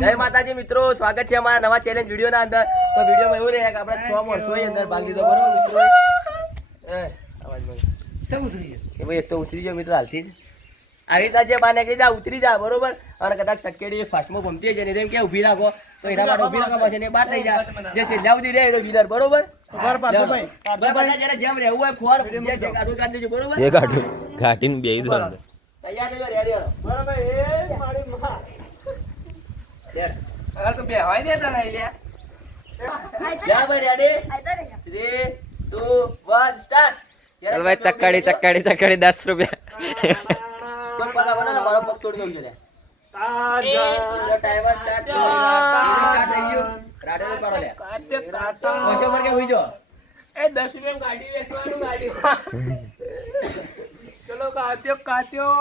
જય માતાજી મિત્રો, સ્વાગત છે અમારા નવા ચેલેન્જ વિડીયો ના અંદર. તો વિડીયોમાં એવું રહે કે આપણે 6 માણસો અંદર ભાગ લીધો, બરોબર મિત્રો? ભાઈ એક તો ઉતરી જાવ મિત્રો, હાલથી જ આવી રીતના જે બાને કહી જા ઉતરી જા, બરોબર? અને કદાચ ચક્કેડી ફાસ્ટમાં ભમતી છે ને એમ કે ઊભી રાખો, તો એના માટે ઊભી રાખવા પછી બહાર થઈ જાય. જે છેલ્લા સુધી રહે એ વિનર, બરોબર? બધા જ્યારે જેમ રહેવું હોય ફોર જે ગાડું કાઢી દેજો, બરોબર? એ ગાડું ઘાટીને બેહી દો અંદર. તૈયાર થજો, રેડી રહો, બરોબર? એ મારી માં યાર તો બે હોય ને તને લે જા ભાઈ, રેડી 3 2 1 સ્ટાર્ટ. ચાલ ભાઈ, ચક્કાડી 10 રૂપિયા. કોણ પાલા બના મારો પગ તોડી દઉં છે લે. ટાઈમર સ્ટાર્ટ થઈ ગયો. રાડે નો પાડો લે. ઓછો પર કે હોઈ જો. એ 10 રૂપિયા ગાડી વેચવાનું ગાડી. ચલો કાત્યો.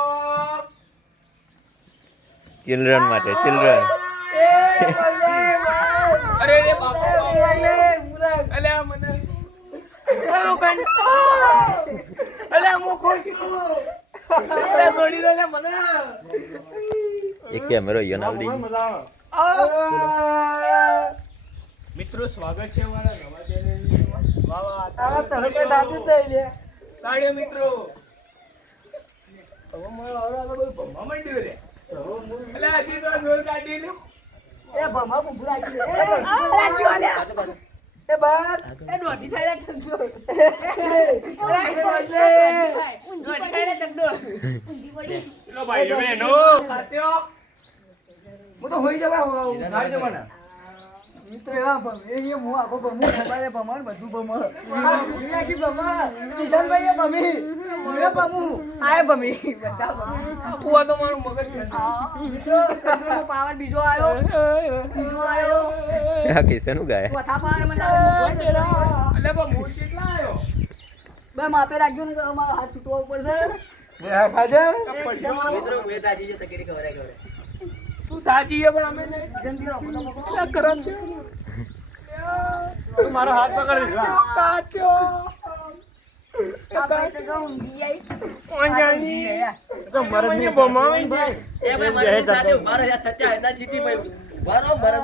ચિલ્ડ્રન માટે ચિલ્ડ્રન. અરે રે બાપા, અલે આ મને અલે મો ખોઈ અલે છોડી દે લે મને. એક કેમેરો યનાલ દી. મિત્રો સ્વાગત છે અમારા નવા ચેલેન્જમાં. વાહ વાહ, આ તરફે દાદુ થઈ લે તાળીઓ મિત્રો. હવે મારો આવડા તો બહુ ભમા મંડ્યો રે. અલે આજી તો જોર કાઢી લે. એ ભમા ભૂરા આવી લે. રાજી વાલ્યા એ બસ એ દોઢી થાય રે ચંદો. દોઢી થાય રે ચંદો. લો ભાઈ બેનો ખાત્યો. હું તો હોઈ જવા ખાઈ જવાના મિત્ર એવા ભમ એ હું આખો ભમું ખબર ભમર બધું ભમર વિરાજી ભમર કિશનભાઈ એ ભમી હું ભમું આય ભમી બધા ભમી કુવા તો મારું મગજ મિત્રો ચંદ્રનો પાવર બીજો આયો આ કિસનું ગાય. ચોથા પાવર મને લાગે અલે બા મોર કેટલા આયો બે માપે રાખજો ને તો અમારો હાથ છૂટવો પડશે મિત્રો હું તાજી જે તકેરી ખબર આય ખબર તું તાજી છે પણ અમે નહીં જંદીરો કરમ તું મારો હાથ પકડી કાટ્યો આપણે તો ગાઉં ગઈ કોણ જાણી તો મરદની બમાવી ભાઈ એ ભાઈ મારી સાથે ઉભા રહ્યા સત્યા એના જીતી ભાઈ બરોબર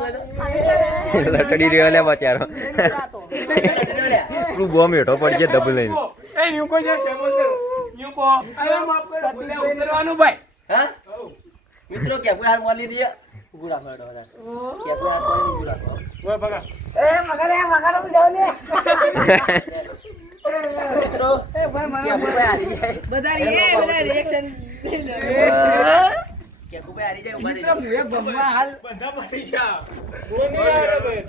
લટડી રહ્યો લે બચારો. તું બોમ હેઠો પડજે ડબલ લઈને. એ ન્યુ કો જે સેબલ કરો ન્યુ કો અરે માફ કરો ઉતરવાનું ભાઈ. હા મિત્રો કે હાર મળી દે ઉગુરા ફાડો કે હાર મળી ઉગુરા ઓય ભગા એ મગર હું જાવ ને મિત્રો એ ભાઈ મને ભાઈ હારી જાય બધા રિએક્શન કે ભાઈ હારી જાય ઉભા મિત્રો હું ભમવા હાલ બધા પડી ગયા બોની આરે ભાઈ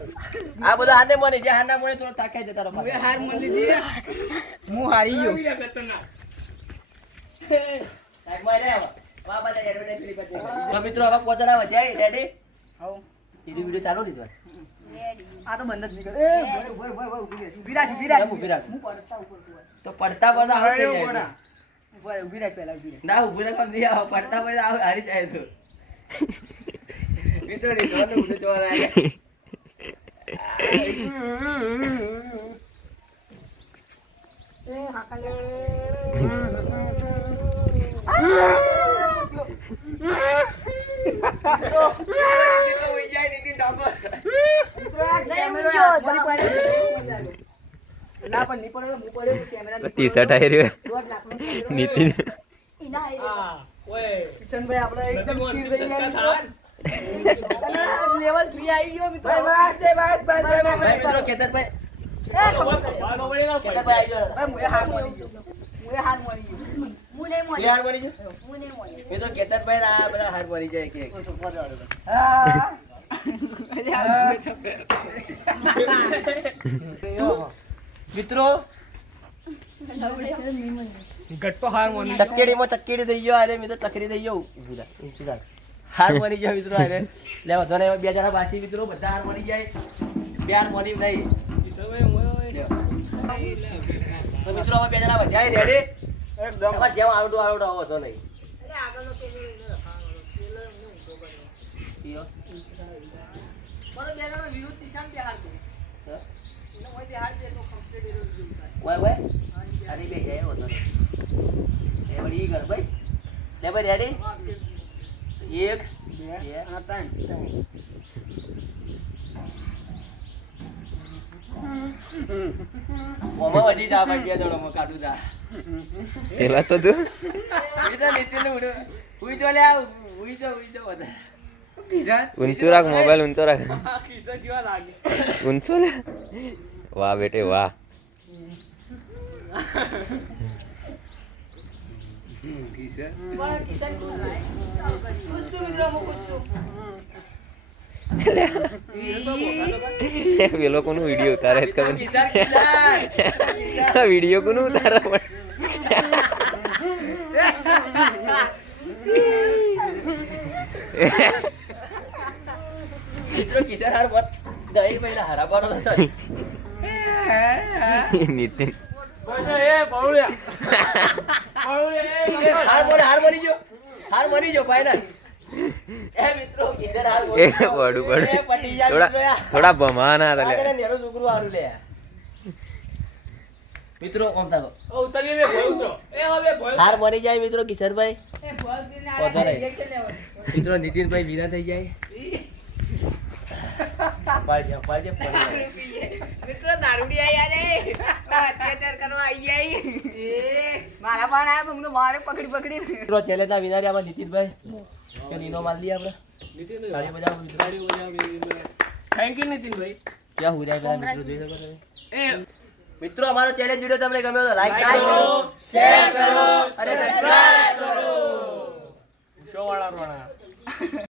આ બધા હાથે મળી જે હાના મળે તો તાકાય જતા રહો હું હાર મળી દી હું હારી ગયો સાહેબ માં લે વાહ બધા એડવર્ટાઇઝ કરી તો મિત્રો હવે પોતાના વજાય રેડી આવ ઈડી વિડિયો ચાલુ દીધો આ તો બંધ જ નીકળ એ ભાઈ ઊભી રાખ હું પડતા ઉપર તો પડતા બધા હાર થઈ જાય ઊભી રાખ પહેલા ઊભી રાખ ના ઉભું રાખવા નહીં આવ પડતા બધા હારી જાય તો મિત્રો ની જોને ઉડે જોવા લાગે એ હાકાલે ના પણ નહીં પડે હું પડે કેમેરા ટી-શર્ટ આવી રહ્યો નીતિન. કિશનભાઈ આપણે એકદમ સ્પીડ રહી લેવલ 3 આવી ગયો મિત્રો મિત્રો કેતનભાઈ કેતનભાઈ આવી ગયો મુએ હાર મળી ગયો હાર મળી ગયો મિત્રો કેતનભાઈ આ બધા હાર મળી જાય કે મિત્રો ગટ્ટો હાર મળી ચક્કેડી થઈ ગયો અરે મિત્રો ચક્કડી થઈ ગયો હાર મળી ગયો મિત્રો અરે લે વધારે બે જણા બાકી મિત્રો બધા હાર મળી જાય બે હાર મળી નહીં તો મિત્રો હવે બે જણા વધારે રેડી એકદમ જેમ આવડો હતો નહીં રેડી એક બે આ ત્રણ. ઓમાં વધી જા ભાઈ, બે જણોમાં કાઢું જા. પેલા તો તું એ તો નીતિનનું ઉડે. ઉઈ જો લે, ઉઈ જો વધારે. કિશન ઊંચું રાખ, મોબાઈલ ઊંચો રાખ, કિશન જેવા લાગે. ઊંચો લે. વાહ બેટે વાહ. કિશન પેલો કોનું વિડીયો ઉતારે જ ખબર કિશન, કિશન. નહીં. વિડીયો કોનું ઉતારે પણ મિત્રો કિશન હાર મત દહીં મહિના હરાવવાનો હશે. નીતિન હાર મરી ગયો ફાઇનલ. એ મિત્રો કિશન હાર એ પડું પડું. એ પટી જા થોડા મિત્રો યાર. થોડા ભમાના હતા આ લે. કને નેરો છોકરું હારું લે. મિત્રો કોમ થાકો. હાર મરી જાય મિત્રો કિશનભાઈ. વાંધો નહીં. મિત્રો નીતિનભાઈ વિના થઈ જાય. પાડજે પડી જાય. મિત્રો દારૂડી આઈ યાર અત્યાચાર કરવા આઈ જાય મારા પણ આયા પણ મને મારે પકડી મિત્રો છેલ્લેના વિનારી આમાં નીતિનભાઈ. કે નીનો માલ લઈએ આપણે. તાળી બજાવો મિત્રો. Thank you Nitinbhai. ક્યાં હું જાય પેલા મિત્રો જોઈ શકો તમે. મિત્રો અમારો ચેલેન્જ વિડિયો તમને ગમ્યો તો લાઈક કરો, શેર કરો અને સબસ્ક્રાઇબ કરો. શો વાળા